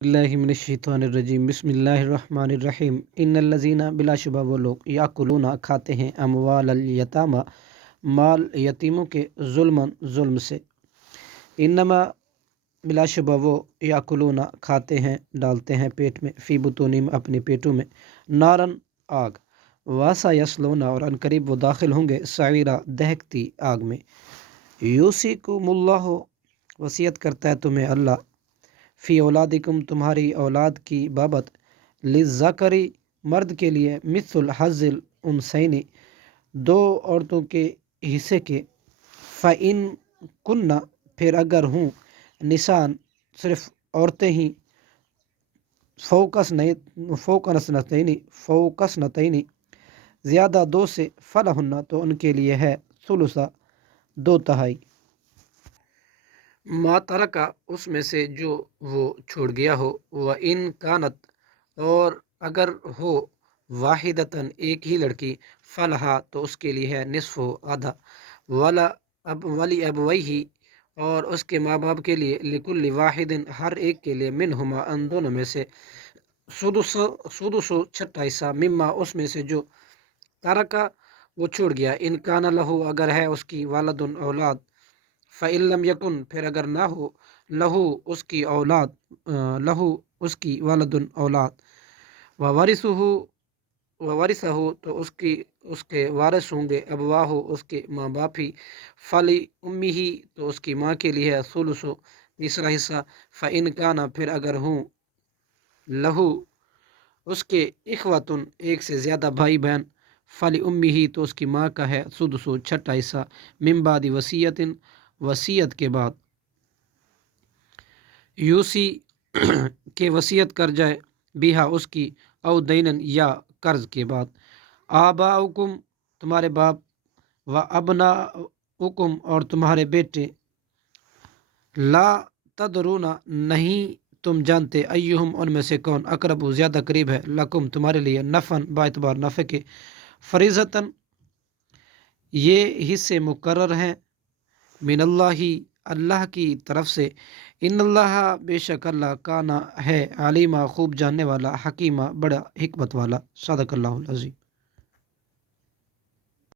बिस्मिल्लाहिर्रहमानिर्रहीम बिस्मिल्लाहिर्रहमानिर्रहीम इन्नल्लज़ीना बिलाशुबा वो लोग याकुलूना खाते हैं अमवाल यतामा माल यतीमों के जुल्म से। इन्नमा बिलाशुबा वो याकुलूना खाते हैं डालते हैं पेट में फ़ी बुतूनिहिम अपने पेटों में नारन आग वासा यसलूना और अनकरीब वो दाखिल होंगे सईरा दहकती आग में। यूसिकुमुल्लाहु वसीयत करता है तुम्हें अल्लाह फ़ी औलादिकुम तुम्हारी औलाद की बाबत लिज़्ज़करी मर्द के लिए मिस्ल हज़्ज़िल उनसैनी दो औरतों के हिस्से के फ़इन कुन्ना फिर अगर हूँ निशान सिर्फ औरतें ही फ़ौकस नतैनी ज़्यादा दो से फ़लहुन्ना तो उनके लिए है सुलुसा दो तिहाई मा तरका उसमें से जो वो छोड़ गया हो व इन कानत और अगर हो वाहिदतन एक ही लड़की फलहा तो उसके लिए है निस्फ़ो आधा वाला अब वली अब वही और उसके माँ बाप के लिए लिकुल्ली वाहिदिन हर एक के लिए मिनहुमा अन दोनों में से सुदुसो छठा हिस्सा मिम्मा उसमें से जो तरका वो छोड़ गया इन काना लहू अगर है उसकी वालदुन औलाद फ़इल्लम यकुन फिर अगर ना हो लहू उसकी औलाद लहू उसकी वालदुन औलाद व वारिसुहु व वारिसहु तो उसके वारिस होंगे अबवाहु उसके माँ बाप ही फली उम्मी ही तो उसकी माँ के लिए है सुलुसु तीसरा हिस्सा फ़इन काना फिर अगर हूँ लहू उसके इखवतुन एक से ज़्यादा भाई बहन फली उम्मी ही तो उसकी माँ का है सुदसु छठा हिस्सा मिम्बादी वसीयतिन वसीयत के बाद यूसी के वसीयत कर जाए बिहा उसकी औ दैनन या कर्ज के बाद आबाउकुम तुम्हारे बाप व अबना उकुम और तुम्हारे बेटे ला तदरूना नहीं तुम जानते अय्युहुम उनमें से कौन अकरबु ज़्यादा करीब है लकुम तुम्हारे लिए नफ़न बातबार नफ़े के फरीज़तन ये हिस्से मुकर्रर हैं मिनल्लाही अल्लाह की तरफ से इन्नल्लाह बेशक अल्लाह काना है आलिमा खूब जानने वाला हकीमा बड़ा हिकमत वाला सदक़ल्लाहुल अज़ीम।